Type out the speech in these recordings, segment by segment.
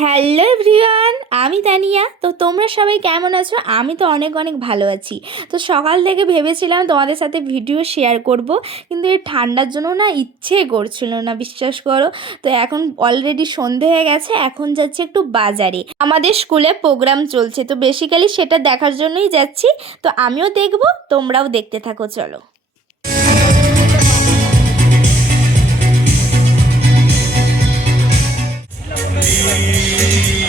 Hello everyone, আমি তানিয়া। তো তোমরা সবাই কেমন আছো? আমি তো অনেক অনেক ভালো আছি। তো সকাল থেকে ভেবেছিলাম তোমাদের সাথে ভিডিও শেয়ার করব, কিন্তু এই ঠান্ডার জন্য না ইচ্ছে করছিল না, বিশ্বাস করো। তো এখন অলরেডি সন্ধে হয়ে গেছে, এখন যাচ্ছি একটু বাজারে। আমাদের স্কুলে প্রোগ্রাম চলছে, তো বেসিক্যালি সেটা দেখার জন্যই যাচ্ছি। তো আমিও দেখব, তোমরাও দেখতে থাকো, চলো। 你。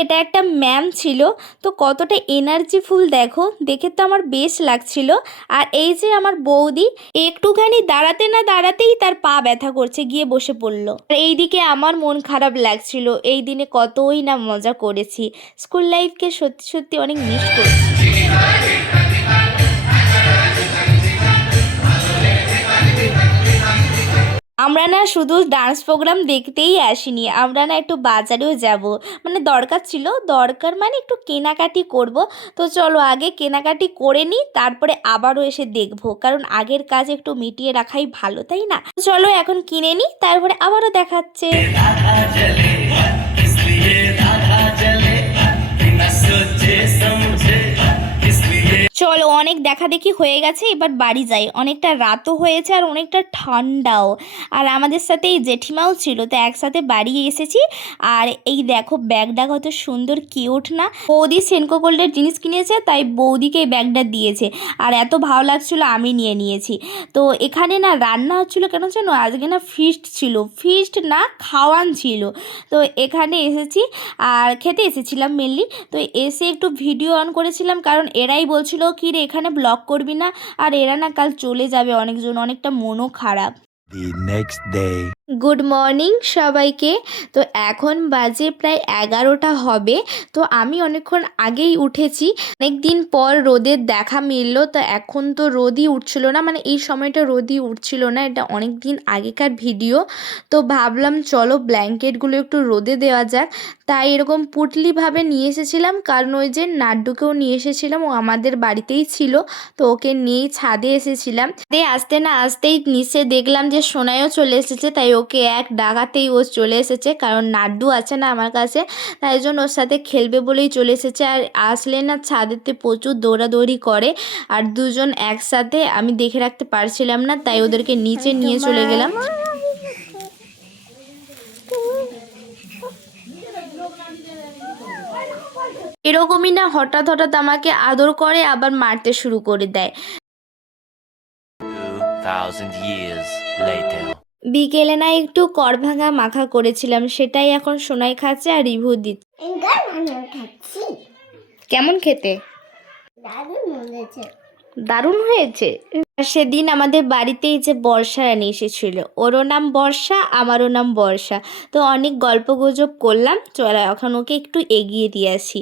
এটা একটা ম্যাম ছিল। তো কতটা এনার্জিফুল দেখো, দেখে তো আমার বেশ লাগছিল। আর এই যে আমার বৌদি একটুখানি দাঁড়াতে না দাঁড়াতেই তার পা ব্যথা করছে, গিয়ে বসে পড়ল। আর এইদিকে আমার মন খারাপ লাগছিল, এই দিনে কতই না মজা করেছি। স্কুল লাইফকে সত্যি সত্যি অনেক মিস করছি। আমরা না শুধু ডান্স প্রোগ্রাম দেখতেই আসিনি, আমরা না একটু বাজারেও যাব। মানে দরকার ছিল, দরকার মানে একটু কেনাকাটি করব। তো চলো আগে কেনাকাটি করে নিই, তারপরে আবারও এসে দেখব, কারণ আগের কাজ একটু মিটিয়ে রাখাই ভালো, তাই না? চলো এখন কিনে নিই, তারপরে আবারও দেখাচ্ছে। অনেক দেখা দেখি হয়ে গেছে, এবার বাড়ি যাই। অনেকটা রাতও হয়েছে আর অনেকটা ঠান্ডাও। আর আমাদের সাথে এই জেঠিমাও ছিল, তো একসাথে বাড়ি এসেছি। আর এই দেখো, ব্যাগটা কত সুন্দর কিউট না বৌদি সেনকো গোল্ডের জিনিস কিনেছে, তাই বৌদিকে এই ব্যাগটা দিয়েছে। আর এত ভালো লাগছিল, আমি নিয়ে নিয়েছি। তো এখানে না, রান্না হচ্ছিল কেন জানো? আজকে না ফিস্ট ছিল। ফিস্ট না, খাওয়ান ছিল। তো এখানে এসেছি, আর খেতে এসেছিলাম মেনলি তো এসে একটু ভিডিও অন করেছিলাম, কারণ এরাই বলছিল, কি রে, এখানে ব্লগ করবি না। আর এরা না কাল চলে যাবে অনেকজন অনেকটা মনও খারাপ। The next day. Good morning সবাইকে। তো এখন বাজে প্রায় এগারোটা হবে। তো আমি অনেকক্ষণ আগেই উঠেছি। অনেক দিন পর রোদের দেখা মিললো। তো এখন তো রোদই উঠছিল না। মানে এই সময়টা রোদই উঠছিল না। এটা অনেক দিন আগেকার ভিডিও। তো ভাবলাম, চলো ব্ল্যাঙ্কেটগুলো একটু রোদে দেওয়া যাক। তাই এরকম পুটলিভাবে নিয়ে এসেছিলাম। কারণ ওই যে নাড্ডুকেও নিয়ে এসেছিলাম। ও আমাদের বাড়িতেই ছিল। তো ওকে নিয়েই ছাদে এসেছিলাম। আসতে না আসতেই নিচে দেখলাম যে সোনাইও চলে এসেছে, তাই ওকে এক ডাকাতেই ও চলে এসেছে, কারণ নাড্ডু আছে না আমার কাছে, তাই জন্য ওর সাথে খেলবে বলেই চলে এসেছে, আর আসলে না ছাদেতে প্রচুর দৌড়াদৌড়ি করে, আর দুজন একসাথে আমি দেখে রাখতে পারছিলাম না, তাই ওদেরকে নিচে নিয়ে চলে গেলাম। এরকমই না হঠাৎ হঠাৎ আমাকে আদর করে, আবার মারতে শুরু করে দেয়। 2,000 years later. বিকেলে না একটু করভাঙা মাখা করেছিলাম সেটাই এখন সোনাই খাচ্ছে আর রিভু দিচ্ছে। কেমন খেতে? দারুণ হয়েছে? সেদিন আমাদের বাড়িতেই যে বর্ষা রানী এসেছিল ওরও নাম বর্ষা আমারও নাম বর্ষা। তো অনেক গল্প গুজব করলাম চলো এখন ওকে একটু এগিয়ে দিয়ে আসি।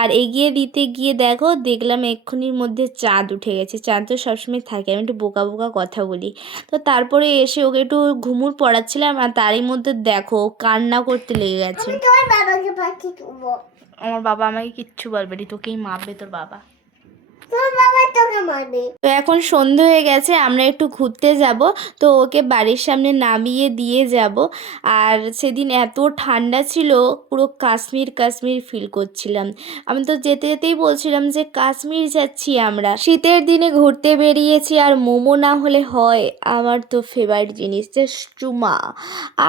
আর এগিয়ে দিতে গিয়ে দেখো দেখলাম এক্ষুনির মধ্যে চাঁদ উঠে গেছে। চাঁদ তো সবসময় থাকে আমি একটু বোকা বোকা কথা বলি। তো তারপরে এসে ওকে একটু ঘুমুর পড়াচ্ছিলাম আর তারই মধ্যে দেখো কান্না করতে লেগে গেছে। আমার বাবা আমাকে কিচ্ছু বলবে না তোকেই মারবে তোর বাবা তোমার বাবা তোকে মারবে তো এখন সন্ধে হয়ে গেছে, আমরা একটু ঘুরতে যাব। তো ওকে বাড়ির সামনে নামিয়ে দিয়ে যাব। আর সেদিন এত ঠান্ডা ছিল, পুরো কাশ্মীর কাশ্মীর ফিল করছিলাম। আমি তো যেতে যেতেই বলছিলাম যে, কাশ্মীর যাচ্ছি আমরা। শীতের দিনে ঘুরতে বেরিয়েছি, আর মোমো না হলে হয় আমার তো ফেভারিট জিনিস যে চুমা।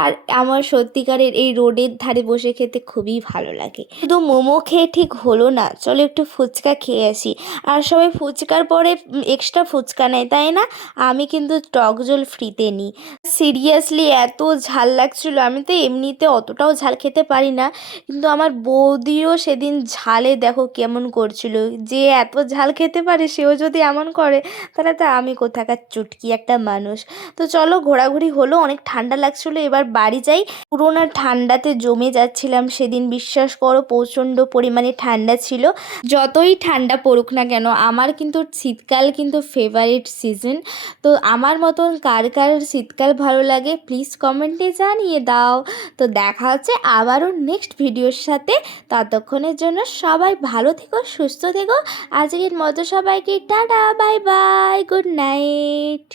আর আমার সত্যিকারের এই রোডের ধারে বসে খেতে খুবই ভালো লাগে। শুধু মোমো খেয়ে ঠিক হলো না, চলো একটু ফুচকা খেয়ে আসি। আর সবাই ফুচকার পরে এক্সট্রা ফুচকা নেয়, তাই না? আমি কিন্তু টক জল ফ্রিতে নিই। সিরিয়াসলি এত ঝাল লাগছিল, আমি তো এমনিতে অতটাও ঝাল খেতে পারি না, কিন্তু আমার বৌদিও সেদিন ঝালে দেখো কেমন করছিল। যে এত ঝাল খেতে পারে, সেও যদি এমন করে, তাহলে তো আমি কোথাকার চুটকি একটা মানুষ। তো চলো ঘোরাঘুরি হলো, অনেক ঠান্ডা লাগছিল, এবার বাড়ি যাই। পুরো না ঠান্ডাতে জমে যাচ্ছিলাম, সেদিন বিশ্বাস করো প্রচণ্ড পরিমাণে ঠান্ডা ছিল। যতই ঠান্ডা পড়ুক না কেন, আমার কিন্তু শীতকাল কিন্তু ফেভারিট সিজন তো আমার মতন কার কার শীতকাল ভালো লাগে প্লিজ কমেন্টে জানিয়ে দাও। তো দেখা হচ্ছে আবারও নেক্সট ভিডিওর সাথে। ততক্ষণের জন্য সবাই ভালো থেকো, সুস্থ থেকো। আজকের মতো সবাইকে tata bye bye good night